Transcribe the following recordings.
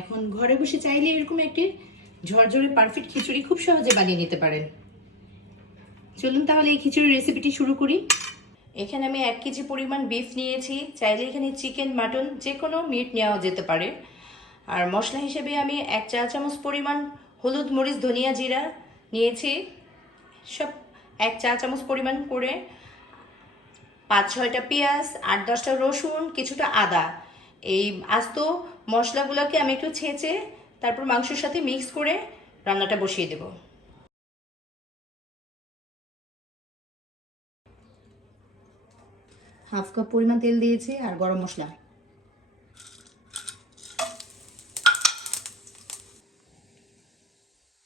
এখন ঘরে বসে চাইলে এরকম একটি ঝরঝরে পারফেক্ট খিচুড়ি খুব সহজে বানিয়ে নিতে পারেন। চলুন তাহলে এই খিচুড়ির রেসিপিটি শুরু করি। এখানে আমি 1 কেজি পরিমাণ বিফ নিয়েছি। চাইলে এখানে চিকেন, মাটন যে কোনো মিট নেওয়া যেতে পারে। আর মশলা হিসেবে আমি 1 চা চামচ পরিমাণ হলুদ, মরিচ, ধনিয়া, জিরা নিয়েছি। সব 1 চা চামচ পরিমাণ করে 5-6টা পেঁয়াজ, 8-10টা রসুন, কিছুটা আদা। এই আস্ত মশলাগুলোকে আমি একটু ছেঁচে তারপর মাংসের সাথে মিক্স করে রান্নাটা বসিয়ে দেব। হাফ কাপ পরিমাণ তেল দিয়েছি আর গরম মশলা।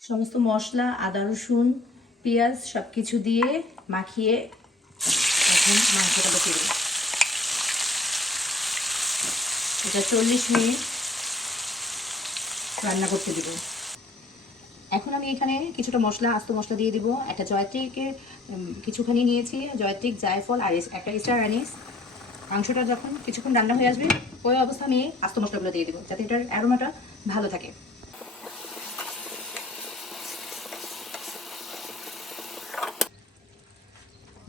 সমস্ত মশলা, আদা, রসুন, পেঁয়াজ সবকিছু দিয়ে মাখিয়ে এখন মাংসটা বসিয়ে দেব। এটা 40 মিনিট রান্না করতে দেব। এখন আমি এখানে কিছুটা মশলা, আস্ত মশলা দিয়ে দিব। একটা জয়ত্রীকের কিছুখানি নিয়েছি, জয়ত্রী, জায়ফল আর একটা স্টার অ্যানিস। মাংসটা যখন কিছুক্ষণ রান্না হয়ে আসবে ওই অবস্থা আমি আস্ত মশলাগুলো দিয়ে দিব, যাতে এটার অ্যারোমাটা ভালো থাকে।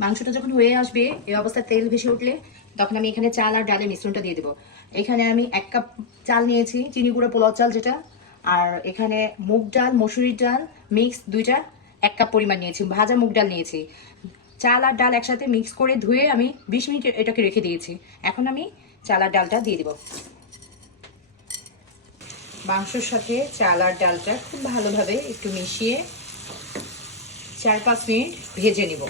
মাংসটা যখন হয়ে আসবে এই অবস্থায় তেল ভেসে উঠলে তখন আমি এখানে চাল আর ডালের মিশ্রণটা দিয়ে দেবো। এখানে আমি 1 কাপ চাল নিয়েছি, চিনি গুঁড়ো পোলাও চাল যেটা। আর এখানে মুগ ডাল, মসুরির ডাল মিক্স দুইটা 1 কাপ পরিমাণ নিয়েছি, ভাজা মুগ ডাল নিয়েছি। চাল আর ডাল একসাথে মিক্স করে ধুয়ে আমি 20 মিনিট এটাকে রেখে দিয়েছি। এখন আমি চাল আর ডালটা দিয়ে দেব। মাংসের সাথে চাল আর ডালটা খুব ভালোভাবে একটু মিশিয়ে 4-5 মিনিট ভেজে নেব।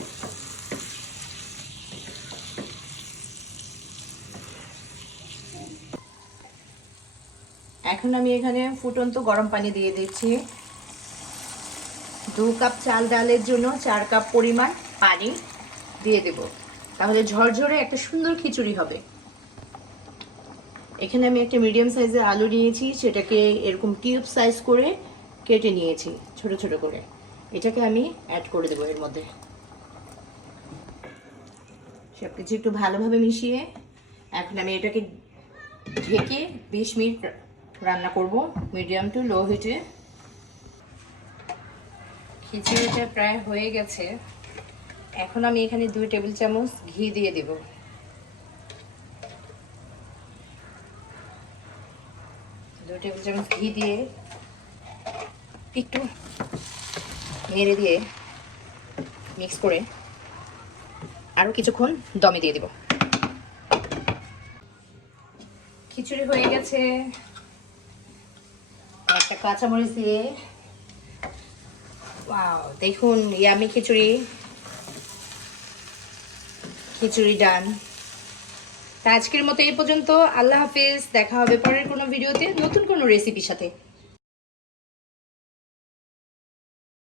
এখন আমি এখানে ফুটন্ত গরম পানি দিয়ে দিচ্ছি। 2 কাপ চাল ডালের জন্য 4 কাপ পরিমাণ পানি দিয়ে দেব, তাহলে ঝরঝরে একটা সুন্দর খিচুড়ি হবে। এখানে আমি একটা মিডিয়াম সাইজের আলু নিয়েছি, সেটাকে এরকম কিউব সাইজ করে কেটে নিয়েছি ছোট ছোট করে। এটাকে আমি অ্যাড করে দেবো এর মধ্যে। সব কিছু একটু ভালোভাবে মিশিয়ে এখন আমি এটাকে ঢেকে 20 মিনিট রান্না করব মিডিয়াম টু লো হিটে। খিচুড়িটা প্রায় হয়ে গেছে। এখন আমি এখানে 2 টেবিল চামচ ঘি দিয়ে দেব। টেবিল চামচ ঘি দিয়ে একটু নেড়ে দিয়ে মিক্স করে আরো কিছুক্ষণ দমে দিয়ে দেব। খিচুড়ি হয়ে গেছে। একটা কাঁচামরিচ দিয়ে, ওয়াও, দেখুন ইয়ামি খিচুড়ি ডান। তা আজকের মতো এই পর্যন্ত। আল্লাহ হাফেজ। দেখা হবে পরের কোনো ভিডিওতে নতুন কোনো রেসিপির সাথে।